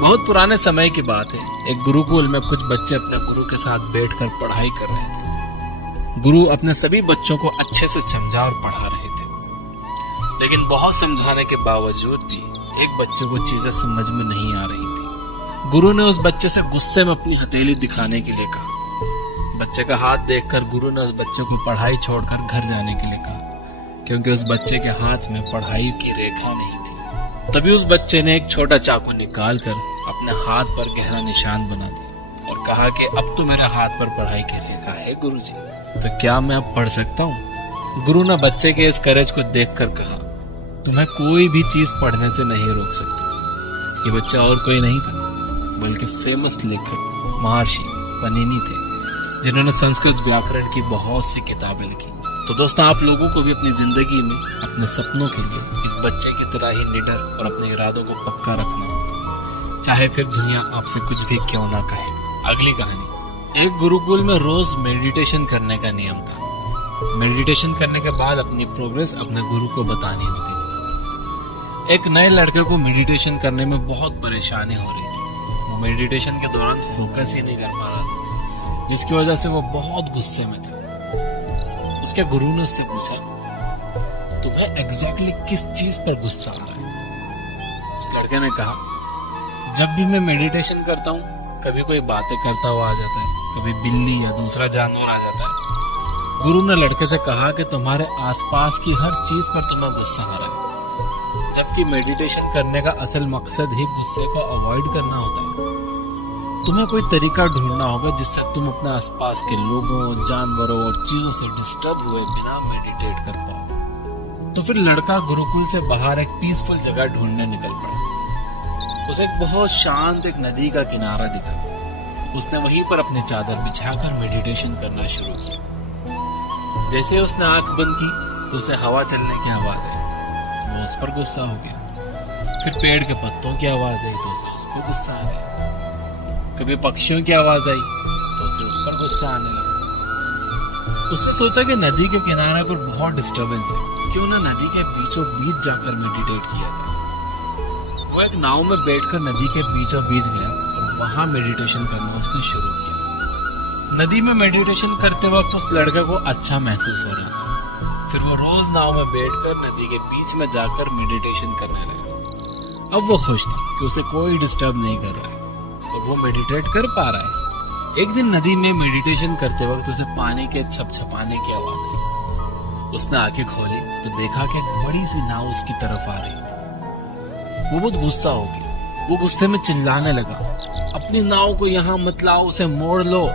बहुत पुराने समय की बात है। एक गुरुकुल में कुछ बच्चे अपने गुरु के साथ बैठकर पढ़ाई कर रहे थे। गुरु अपने सभी बच्चों को अच्छे से समझा और पढ़ा रहे थे, लेकिन बहुत समझाने के बावजूद भी एक बच्चे को चीजें समझ में नहीं आ रही थी। गुरु ने उस बच्चे से गुस्से में अपनी हथेली दिखाने के लिए कहा। बच्चे का हाथ देखकर गुरु ने उस बच्चे को पढ़ाई छोड़कर घर जाने के लिए कहा, क्योंकि उस बच्चे के हाथ में पढ़ाई की रेखा नहीं थी। तभी उस बच्चे ने एक छोटा चाकू निकालकर अपने हाथ पर गहरा निशान बना दिया और कहा कि अब तो मेरे हाथ पर पढ़ाई की रेखा है गुरुजी, तो क्या मैं अब पढ़ सकता हूँ? गुरु ने बच्चे के इस करेज को देखकर कहा, तुम्हें कोई भी चीज पढ़ने से नहीं रोक सकती। ये बच्चा और कोई नहीं था बल्कि फेमस लेखक महर्षि पनिनी थे, जिन्होंने संस्कृत व्याकरण की बहुत सी किताबें लिखी। तो दोस्तों, आप लोगों को भी अपनी जिंदगी में अपने सपनों के लिए इस बच्चे की तरह ही निडर और अपने इरादों को पक्का रखना होगा, चाहे फिर दुनिया आपसे कुछ भी क्यों ना कहे। अगली कहानी। एक गुरुकुल में रोज मेडिटेशन करने का नियम था। मेडिटेशन करने के बाद अपनी प्रोग्रेस अपने गुरु को बतानी होती थी। एक नए लड़के को मेडिटेशन करने में बहुत परेशानी हो रही थी। वो मेडिटेशन के दौरान फोकस ही नहीं कर पा रहा था, जिसकी वजह से वो बहुत गुस्से में था। उसके गुरु ने उससे पूछा, तुम्हें एग्जैक्टली किस चीज पर गुस्सा आ रहा है? उस लड़के ने कहा, जब भी मैं मेडिटेशन करता हूँ कभी कोई बातें करता हुआ आ जाता है, कभी बिल्ली या दूसरा जानवर आ जाता है। गुरु ने लड़के से कहा कि तुम्हारे आसपास की हर चीज पर तुम्हें गुस्सा आ रहा है, जबकि मेडिटेशन करने का असल मकसद ही गुस्से को अवॉइड करना होता है। तुम्हें कोई तरीका ढूंढना होगा जिससे तुम अपने आसपास के लोगों, जानवरों और चीजों से डिस्टर्ब हुए बिना मेडिटेट कर पाओ। तो फिर लड़का गुरुकुल से बाहर एक पीसफुल जगह ढूंढने निकल पड़ा। उसे एक बहुत शांत एक नदी का किनारा दिखा। उसने वहीं पर अपनी चादर बिछाकर मेडिटेशन करना शुरू किया। जैसे उसने आंख बंद की तो उसे हवा चलने की आवाज आई, वो उस पर गुस्सा हो गया। फिर पेड़ के पत्तों की आवाज आई तो उसे उस पर गुस्सा आ गया। कभी पक्षियों की आवाज आई तो उसे उस पर गुस्सा आने लगा। उसने सोचा कि नदी के किनारे पर बहुत डिस्टरबेंस है, क्यों ना नदी के बीचों बीच जाकर मेडिटेट किया जाए। वो एक नाव में बैठकर नदी के बीचों बीच गया और वहां मेडिटेशन करना उसने शुरू किया। नदी में मेडिटेशन करते वक्त उस लड़के को अच्छा महसूस हो रहा था। फिर वो रोज नाव में बैठकर नदी के बीच में जाकर मेडिटेशन करने लगा। अब वो खुश था कि उसे कोई डिस्टर्ब नहीं कर रहा है, तो वो मेडिटेट कर पा रहा है। एक दिन नदी में मेडिटेशन करते वक्त उसे पानी के छपछपाने की आवाज आई। उसने आंखें खोली तो देखा कि एक बड़ी सी नाव उसकी तरफ आ रही थी। वो बहुत गुस्सा हो गया। वो गुस्से में चिल्लाने लगा, अपनी नाव को यहाँ मत लाओ, उसे मोड़ लो।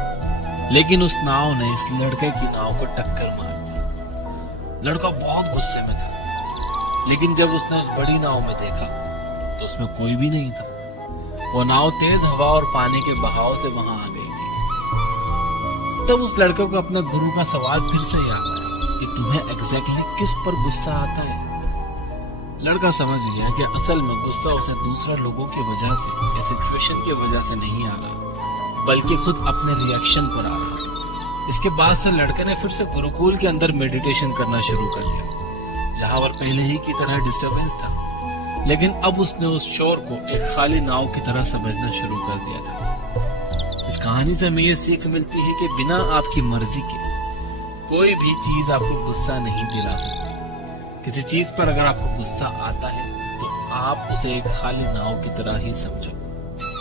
लेकिन उस नाव ने इस लड़के की नाव को टक्कर मार दी। लड़का बहुत गुस्से में था, लेकिन जब उसने उस बड़ी नाव में देखा तो उसमें कोई भी नहीं था। वो नाव तेज हवा और पानी के बहाव से वहां आ गई थी। तब उस लड़के को अपने गुरु का सवाल फिर से याद आया कि तुम्हें एग्जैक्टली किस पर गुस्सा आता है। लड़का समझ गया कि असल में गुस्सा उसे दूसरे लोगों की वजह से या सिचुएशन की वजह से नहीं आ रहा, बल्कि खुद अपने रिएक्शन पर आ रहा है। इसके बाद से लड़के ने फिर से गुरुकुल के अंदर मेडिटेशन करना शुरू कर दिया, जहां पर पहले ही की तरह डिस्टरबेंस था, लेकिन अब उसने उस शोर को एक खाली नाव की तरह समझना शुरू कर दिया था। इस कहानी से हमें ये सीख मिलती है कि बिना आपकी मर्जी के कोई भी चीज आपको गुस्सा नहीं दिला सकती। किसी चीज पर अगर आपको गुस्सा आता है तो आप उसे एक खाली नाव की तरह ही समझो।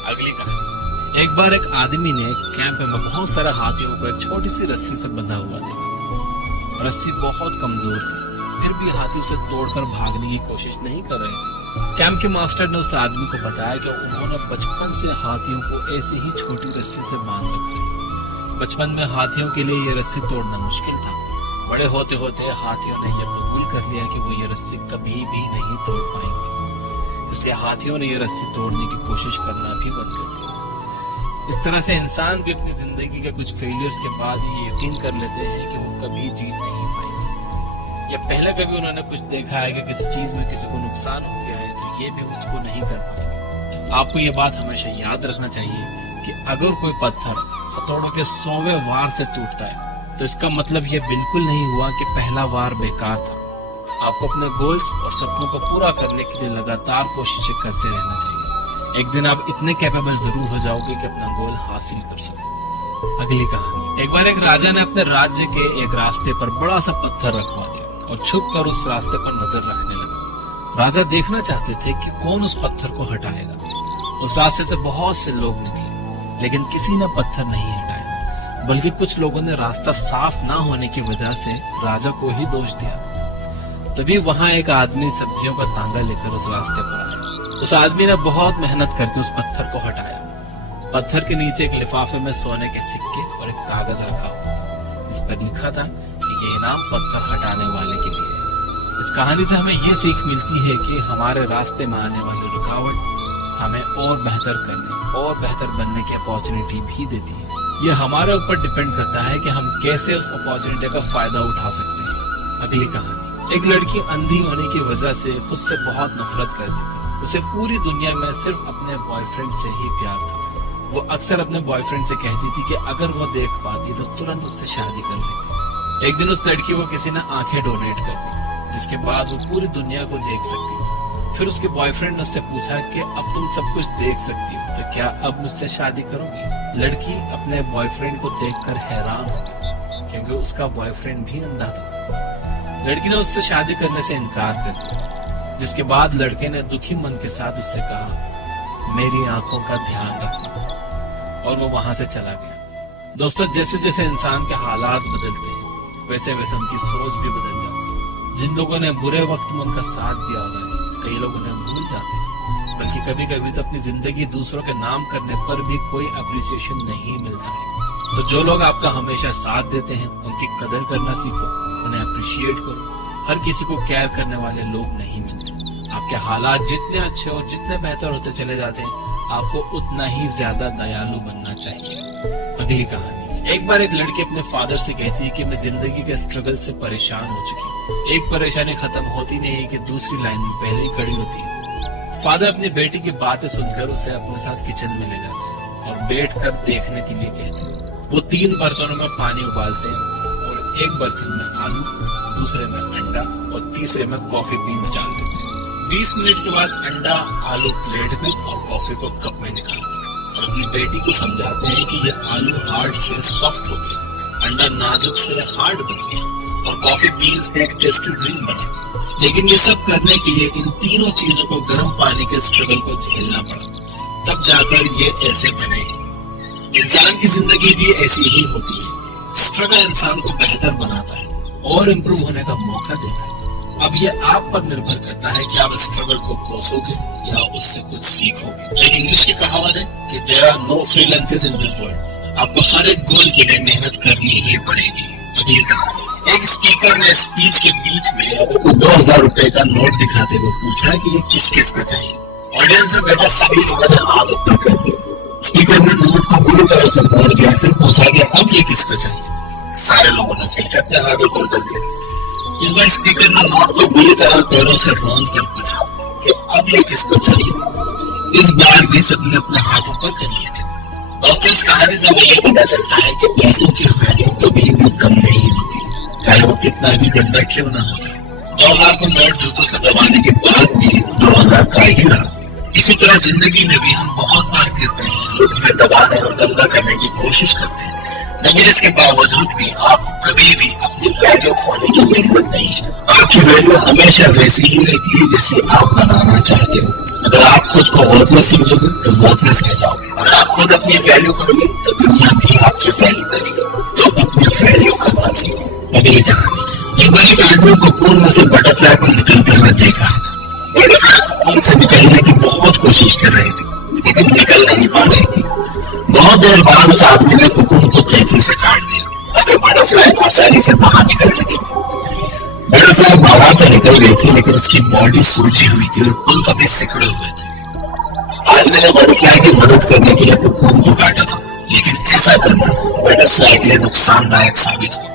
अगली कहानी। एक बार एक आदमी ने एक कैंप में बहुत सारे हाथियों को एक छोटी सी रस्सी से बंधा हुआ देखा। रस्सी बहुत कमजोर थी, फिर भी हाथी उसे तोड़कर भागने की कोशिश नहीं कर रहे थे। कैंप के मास्टर ने उस आदमी को बताया कि उन्होंने बचपन से हाथियों को ऐसे ही छोटी रस्सी से बांध रखा है। बचपन में हाथियों के लिए ये रस्सी तोड़ना मुश्किल था। बड़े होते होते हाथियों ने यह कबूल कर लिया कि वो ये रस्सी कभी भी नहीं तोड़ पाएंगे, इसलिए हाथियों ने ये रस्सी तोड़ने की कोशिश करना भी बंद कर दिया। इस तरह से इंसान भी अपनी जिंदगी के कुछ फेलियर्स के बाद ये यकीन कर लेते हैं कि वो कभी जीत नहीं पाएंगे, या पहले कभी उन्होंने कुछ देखा है कि किसी चीज में किसी को नुकसान हो गया है तो ये भी उसको नहीं कर पाएंगे। आपको ये बात हमेशा याद रखना चाहिए कि अगर कोई पत्थर हथौड़ों के 100वें वार से टूटता है तो इसका मतलब ये बिल्कुल नहीं हुआ कि पहला वार बेकार था। आपको अपने गोल्स और सपनों को पूरा करने के लिए लगातार कोशिशें करते रहना चाहिए। एक दिन आप इतने कैपेबल जरूर हो जाओगे कि अपना गोल हासिल कर सको। अगली कहानी। एक बार एक राजा ने अपने राज्य के एक रास्ते पर बड़ा सा पत्थर रखवा दिया और छुप कर उस रास्ते पर नजर रखने लगा। राजा देखना चाहते थे कि कौन उस पत्थर को हटाएगा। उस रास्ते से बहुत से लोग निकले, लेकिन किसी ने पत्थर नहीं हटाया, बल्कि कुछ लोगों ने रास्ता साफ ना होने की वजह से राजा को ही दोष दिया। तभी वहां एक आदमी सब्जियों का तांगा लेकर उस रास्ते पर आया। उस आदमी ने बहुत मेहनत करके उस पत्थर को हटाया। पत्थर के नीचे एक लिफाफे में सोने के सिक्के और एक कागज रखा हुआ था, जिस पर लिखा था कि ये इनाम पत्थर हटाने वाले के लिए है। इस कहानी से हमें ये सीख मिलती है कि हमारे रास्ते में आने वाली रुकावट हमें और बेहतर करने और बेहतर बनने की अपॉर्चुनिटी भी देती है। ये हमारे ऊपर डिपेंड करता है कि हम कैसे उस अपॉर्चुनिटी का फायदा उठा सकते हैं। अगली कहानी। एक लड़की अंधी होने की वजह से खुद से बहुत नफरत करती थी। उसे पूरी दुनिया में सिर्फ अपने बॉयफ्रेंड से ही प्यार था। वो अक्सर अपने बॉयफ्रेंड से कहती थी कि अगर वो देख पाती तो तुरंत उससे शादी कर लेती। एक दिन उस लड़की को किसी ने आंखें डोनेट कर दी, जिसके बाद वो पूरी दुनिया को देख सकती थी। फिर उसके बॉयफ्रेंड ने उससे पूछा कि अब तुम सब कुछ देख सकती हो, तो क्या अब मुझसे शादी करोगी? लड़की अपने बॉयफ्रेंड को देखकर हैरान हो, क्योंकि उसका बॉयफ्रेंड भी अंधा था। लड़की ने उससे शादी करने से इनकार कर दिया, जिसके बाद लड़के ने दुखी मन के साथ उससे कहा, मेरी आंखों का ध्यान रखना, और वो वहां से चला गया। दोस्तों, जैसे जैसे इंसान के हालात बदलते हैं, वैसे वैसे उनकी सोच भी बदल जाती है। जिन लोगों ने बुरे वक्त में उनका साथ दिया होगा, कई लोग उन्हें भूल जाते हैं, बल्कि कभी कभी तो अपनी जिंदगी दूसरों के नाम करने पर भी कोई अप्रिसिएशन नहीं मिलता है। तो जो लोग आपका हमेशा साथ देते हैं, उनकी कदर करना सीखो, उन्हें अप्रिशिएट करो। हर किसी को केयर करने वाले लोग नहीं मिलते। आपके हालात जितने अच्छे और जितने बेहतर होते चले जाते हैं, आपको उतना ही ज्यादा दयालु बनना चाहिए। अगली कहानी। एक बार एक लड़की अपने फादर से कहती है कि मैं जिंदगी के स्ट्रगल से परेशान हो चुकी हूँ। एक परेशानी खत्म होती नहीं है कि दूसरी लाइन में पहले ही खड़ी होती है। फादर अपनी बेटी की बातें सुनकर उसे अपने साथ किचन में ले जाते हैं और बैठकर देखने के लिए कहते हैं। वो 3 बर्तनों में पानी उबालते हैं और एक बर्तन में आलू, दूसरे में अंडा और तीसरे में कॉफी बीन्स डाल देते हैं। 20 मिनट के बाद अंडा, आलू प्लेट में और कॉफी को कप में निकालते हैं और अपनी बेटी को समझाते हैं कि ये आलू हार्ड से सॉफ्ट हो गया, अंडा नाजुक से हार्ड बन गया और कॉफी बीन्स एक टेस्टी ड्रिंक बना। लेकिन ये सब करने के लिए इन तीनों चीजों को गर्म पानी के स्ट्रगल को झेलना पड़ा, तब जाकर ये ऐसे बने। इंसान की जिंदगी भी ऐसी ही होती है। स्ट्रगल इंसान को बेहतर बनाता है और इम्प्रूव होने का मौका देता है। अब ये आप पर निर्भर करता है कि आप स्ट्रगल को कोसोगे या उससे कुछ सीखोगे। एक इंग्लिश की कहावत है कि there are no free lunches in this world. आपको हर एक गोल के लिए मेहनत करनी ही पड़ेगी। अगली कहानी। एक स्पीकर ने स्पीच के बीच में लोगों को 2000 रुपए का नोट दिखाते हुए पूछा कि ये किस किस को चाहिए। ऑडियंस में बैठे सभी लोगों ने हाथ ऊपर कर दिया। स्पीकर ने नोट को बुरी तरह से मोड़ दिया, फिर पूछा कि अब ये किसको चाहिए। सारे लोगों ने फिर से अपने हाथ ऊपर कर दिया। इस बार स्पीकर ने नोट को बुरी तरह पैरों से रौंद कर पूछा कि अब ये किसको चाहिए। इस बार भी सबने अपने हाथ ऊपर कर लिए थे। दोस्तों, इस कहानी से हमें ये पता चलता है कि पैसों की वैल्यू कभी भी कम नहीं होती, चाहे वो कितना भी गंदा क्यों ना हो जाए। 2000 को नोट जूतों से दबाने के बाद भी 2000 का ही रहा। इसी तरह जिंदगी में भी हम बहुत बार गिरते हैं, लोग हमें दबाने और गंदा करने की कोशिश करते हैं, लेकिन इसके बावजूद भी आपको कभी भी अपनी वैल्यू खोने की जरूरत नहीं है। आपकी वैल्यू हमेशा वैसी ही रहती है जैसे आप बनाना चाहते हो। अगर आप खुद को वर्थलेस समझोगे तो वर्थलेस रह जाओगे। अगर आप खुद अपनी वैल्यू करोगे तो दुनिया भी आपकी वैल्यू करेगी। तो अपनी वैल्यू करना सीखो। अगली कहानी। एक बार एक आदमी कोकून में से बटरफ्लाई को निकलते हुए देख रहा था। बटरफ्लाई कोकून से निकलने की बहुत कोशिश कर रही थी, लेकिन निकल नहीं पा रही थी। बहुत देर बाद उस आदमी ने कोकून को कैंची से काट दिया ताकि बटरफ्लाई आसानी से बाहर निकल सके। बटरफ्लाई बाहर तो निकल गई थी, लेकिन उसकी बॉडी सूजी हुई थी और पंख भी सिकुड़े हुए थे। आदमी ने बटरफ्लाई की मदद करने के लिए कोकून को काटा था, लेकिन ऐसा करना बटरफ्लाई के लिए नुकसानदायक साबित हुआ।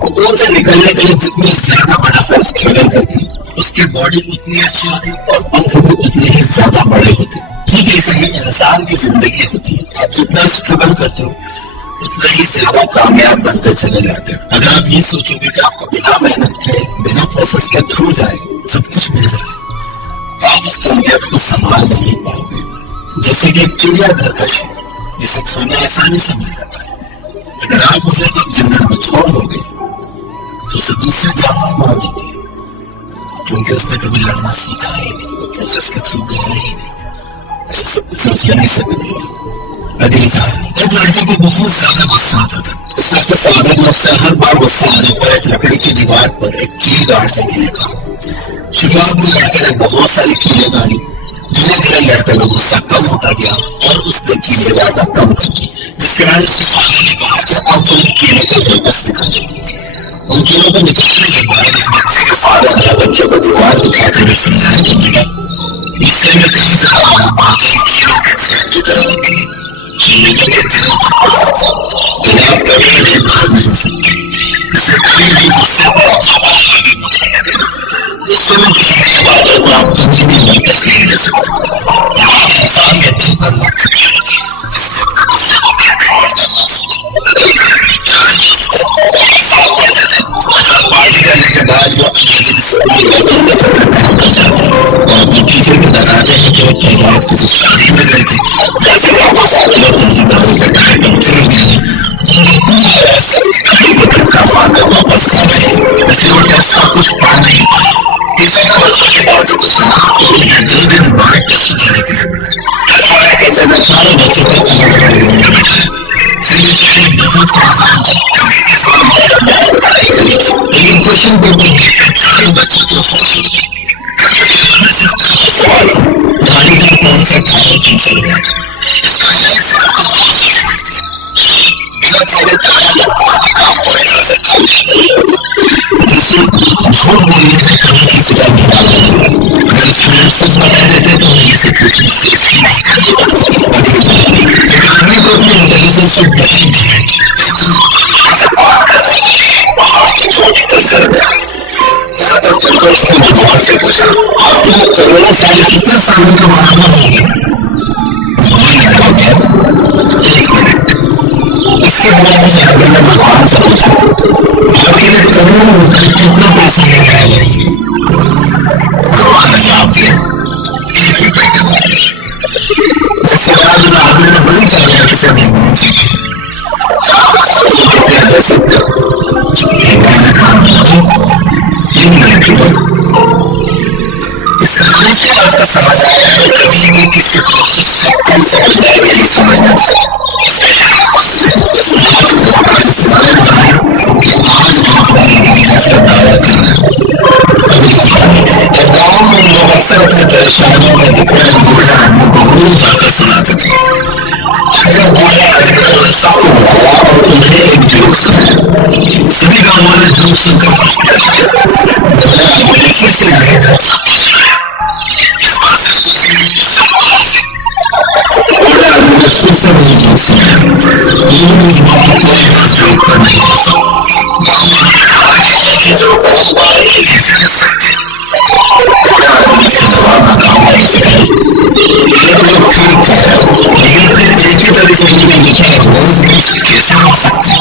कोकून से निकलने के लिए जितनी ज्यादा बटरफ्लाई स्ट्रगल करती, उसकी बॉडी उतनी अच्छी होती और पंख भी उतने ही ज्यादा बड़े होते। ठीक ऐसे ही इंसान की जिंदगी होती है। आप जितना स्ट्रगल करते हो उतना ही ज्यादा कामयाब बनते चले जाते हो। अगर आप ये सोचोगे कि आपको बिना मेहनत के, बिना प्रोसेस के थ्रू जाए सब कुछ मिल जाए, तो आप उस कामयाबी को संभाल नहीं पाओगे। जैसे कि एक चिड़ियाघर है जिसे खाना आसानी से मिल जाता है, अगर आप उसे एक जंगल में छोड़ दोगे तो उसे दूसरे जानवर मार देंगे, क्योंकि उसने कभी लड़ना सीखा ही नहीं, जैसे उसके थ्रू गया ही नहीं, ऐसे सब कुछ रफियानी से मिलेगा। अगली कहानी, एक लड़के को बहुत ज्यादा गुस्सा आता था। उसने अपने फादर ने उससे हर बार गुस्सा आने पर एक लकड़ी की दीवार पर एक कील गाड़ने के लिए कहा। शुरुआत में लड़के ने बहुत सारी कीलें गाड़ी, धीरे धीरे लड़के में गुस्सा कम होता गया और उसने कीलें गाड़ना कम कर दी, जिसके बाद उसके फादर ने कहा कि अब वो कीलें को वापस निकाले। उन कीलों को निकालने के बाद इस बच्चे के फादर ने बच्चे को दीवार दिखाते हुए समझाया कि बेटा, इससे मैं कहीं जा रहा हूँ, आगे कीलों के चैन की तरह निकली, कीलें मेरे दिल पर पड़ा था, जिन्हें आप कभी भी भाग नहीं सकते, इसे कभी भी मुझसे आगे मत लेना। उस समय की गई बातों को आप कभी भी वापस नहीं ले सकते। आप इंसान के दिल पर मत चुके रखें, इससे अपने गुस्से को कंट्रोल करना सीखें। पार्टी करने के बाद वो अगले दिन स्कूल लौटने तक काम कर जाते और अपने टीचर को बताते हैं कि वो कल रात किसी शादी में गए थे, जैसे वापस आते वक्त उनकी गाड़ी का टायर पंक्चर हो गया, उन्होंने पूरा रास्ता गाड़ी को धक्का मारकर वापस आ गए, इसलिए वो टेस्ट का कुछ पढ़ नहीं पाए। टीचर ने बच्चों की बातों को सुना और उन्हें 2 दिन बाद टेस्ट देने के लिए बुलाया। एफआईआर टीचर ने सारे बच्चों को अलग अलग रूम में बिठाया। फिर बेचारे बहुत परेशान थे क्योंकि इस बार उन्होंने बहुत पढ़ाई करी थी, लेकिन क्वेश्चन पेपर देखकर चारों बच्चों को होश उड़ गई। सवाल, गाड़ी का कौन सा टायर पंक्चर हुआ था? इसका जवाब सबको बहुत साफ पड़ गया। बिना पहले टायर लगवाने काम पूरी तरह से काम जाता है। दूसरे झूठ बोलने से कभी किसी का बुरा नहीं, अगर स्टूडेंट सच बता देते तो उन्हें ये सिचुएशन फेस ही नहीं करनी पड़ती। एक आदमी को अपने इंटेलिजेंस पर बहुत ध्यान से बात करने के लिए पहाड़ की चोटी तक चढ़ गया। यहाँ तक चलकर उसने भगवान से पूछा, आप लोग करोड़ों साल कितने सालों के बराबर होंगे? भगवान ने जवाब दिया, 1 मिनट। इसके बाद उस आदमी ने भगवान से पूछा, आपके लिए करोड़ों रुपए कितना पैसा के बराबर होंगे? भगवान ने जवाब दिया, 1 रुपए के बराबर। जिसके बाद उस आदमी ने बड़ी चालाकी से भगवान से कहा, आप 1 रुपया दे सकते हो? भगवान ने कहा, 3 मिनट रुको। इस कहानी से आपको समझ आया है कि कभी भी किसी को उससे कम समझदार नहीं समझना चाहिए। स्पेशली उससे अगर इंसान बनाए कि आज आप अपनी इंटेलिजेंस का दावा कर रहे हो। अगली कहानी, एक गाँव में लोग अक्सर अपनी परेशानियों में दिख रहे बूढ़े आदमी को रोज आकर सुनाते थे। जब बूढ़े आदमी ने सबको बुलाया और उन्हें एक जोक सुनाया, सभी गाँव वाले जोक सुनकर खुश रह गए। बूढ़े आदमी ने फिर से नए जोक सबको सुनाया, इस बार से खुशी सम्मान से। बूढ़े आदमी ने फिर से नए जोक सुनाया, लेकिन इस बार कोई बस जोक पर नहीं हंसा। गाँव वालों ने कहा कि एक ही जोक को दोबारा नहीं सुन सकते। बूढ़े आदमी ने जवाब में गाँव वालों से कहा, ये तो लोग ठीक कह रहे हो, लेकिन फिर एक ही तरीके की कंडीशन रोज कैसे हो सकती?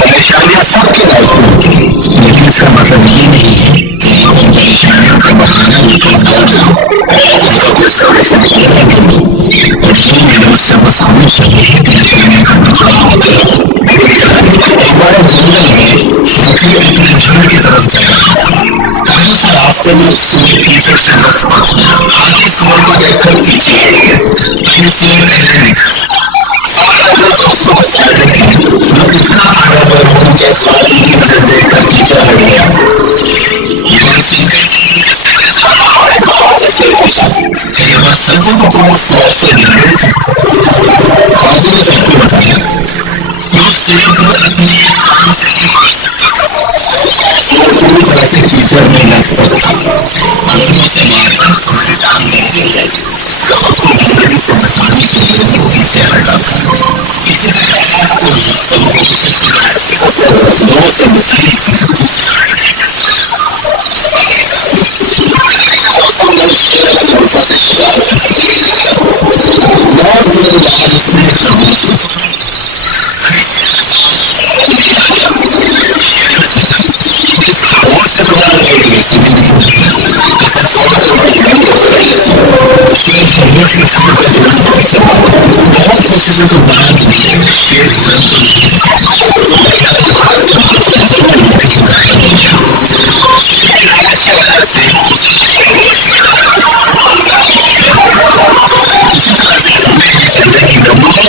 परेशानियां सबके लाइफ में होती है, लेकिन इसका मतलब ये नहीं है कि आप उन परेशानियों का बहाना लेकर बैठ जाओ और उनका कोई सॉल्यूशन लेना नहीं। और ये मेरे उससे मजबूत है, यही परेशानियों का टुकड़ा होता है। एक बार जंगल में शेखी अपने झुंड की तरफ जा रहा था। तभी उसे रास्ते में सूर्य पीछे से रथ पड़ा। हाथी सूर्य को देखकर पीछे हट गया, लेकिन सूर्य पहले निकल गया। सारे लोग उसको बचाने लगे, वो इतना आगे बढ़ गया कि हाथी की नजर देखकर पीछे हट गया। ये बात सुनकर सूर्य ने सीधे जाकर हाथी को हाथ से पूछा, ये बात सच है कि तुम उस रास्ते से निकले थे? हाथी ने सबको बताया, मैं सूर्य को अपने कान से ही मार सकता था। सूर्य पूरी तरह से कीचड़ में लगता था, अगर मैं उसे मारता तो मेरे काम नहीं दिया। उसको जिंदगी से बचाने के लिए वो पीछे हटा था। पीछे हटा तो सब लोग उसे चिढ़ाए, लोग उसे मिसाइल देकर पीछे हट गए। सब लोग अलग अलग दिशा से शिकार करने के लिए गए। बहुत दिनों बाद उसने एक खरगोश को पकड़ा। इस खरगोश से थोड़ा लेट गई थी, उसे छोड़कर भागने की कोशिश की। शेर खरगोश को छोड़कर अच्छे से बना के शेयर करते हैं। अच्छी वजह से जिंदगी में बहुत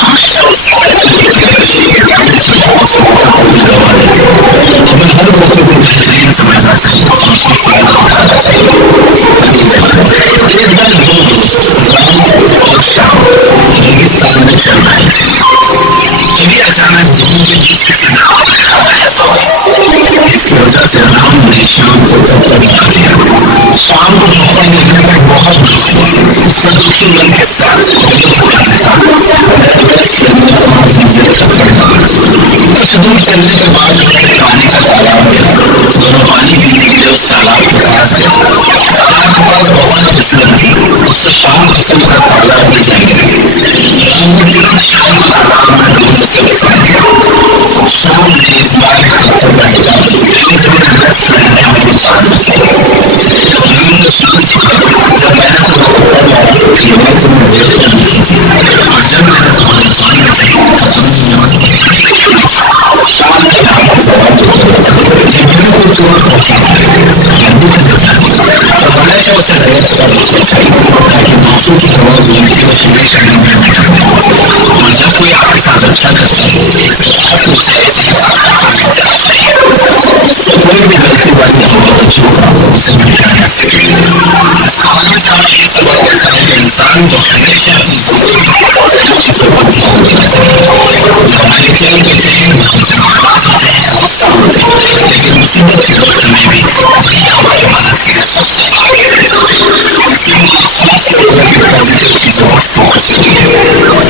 हमेशा उसकी हमें हर वक्त को बेहतरीन समझना चाहिए, खुशी से उठाना चाहिए। एक दिन रात और शाम रेगिस्तान में चल रहे थे, तभी अचानक दोनों के बीच किसी नाव में हादसा हुआ। इस वजह से नाव ने शाम को तब तक बता दिया। शाम को धोखा मिलने पर बहुत दुखी हुई, सब दुखी मन के साथ विलुप्त उठाने लगा। कुछ दूर चलने के बाद उन्होंने पानी का तालाब देखा। दोनों पानी पीने के लिए उस तालाब के पास गए। तालाब के पास बहुत फिसलन थी, उससे शाम फिसल कर तालाब में गिर गई। राम को तुरंत शाम को तालाब में डूबने से बचा लिया। शाम ने इस बात का पता लगा, लेकिन थोड़े रस रहने वाली बात थी। उन्होंने शाम से कहा, जब मैंने तुमको पढ़ा कि वक्त में बेहतर नहीं थी, और जब मैंने तुम्हारी जान बचाई तो तुमने मौत की घड़ी क्यों नहीं? शाम ने आपको जवाब दिया, ये बिल्कुल जोर पहुंची है, दुख देता है। और हमेशा उसे गलत साबित चाहिए ताकि दूसरों की जवाब देने को हमेशा दिल में बैठा रहे। और जब कोई आपके साथ अच्छा करता है तो आपको उसे ऐसे ही आगे देना चाहिए। तो कोई भी गलती वाली हो तो चूका उसे मिटाना चाहिए। सामने सामने ये सबक देता है कि इंसान को हमेशा अपनी जिंदगी में पॉजिटिविटी से बदलाव देना चाहिए। हमारे खेल के थे बात है गुस्सा होती है, लेकिन मुसीबत के वक्त में भी वही हमारे पास सबसे आगे रहेगा। इसलिए मुझे सांस करेगा कि पॉजिटिव चीजों पर फोकस करिए।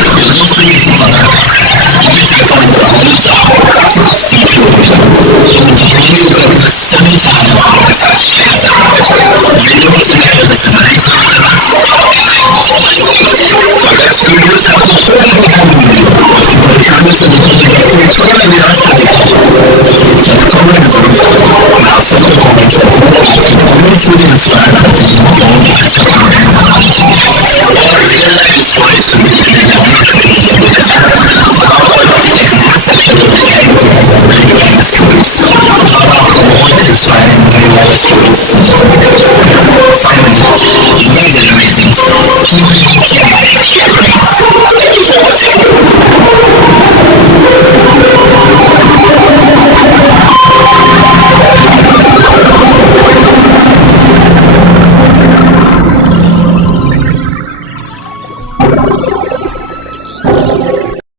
जो दोस्त मीटिंग होता है मीटिंग पॉइंट पर हमेशा सीखे इन वीडियो को अपने सभी चाहने वालों के साथ शेयर करें। वीडियो पसंद आए तो इसे लाइक करना, और इस वीडियो से आपको थोड़ी भी काम मिली आपकी परेशानियों से निकलने का कोई थोड़ा भी रास्ता दिखा तो कमेंट जरूर। मैं आप सबको कमेंट करूँ, कमेंट्स मुझे इंस्पायर करते हैं बहुत अच्छा काम है। और रियल लाइफ स्टोरी सुनने के लिए लाइक करें। स्टोरीज और आपको बहुत इंस्पायरिंग रियल लाइफ स्टोरीज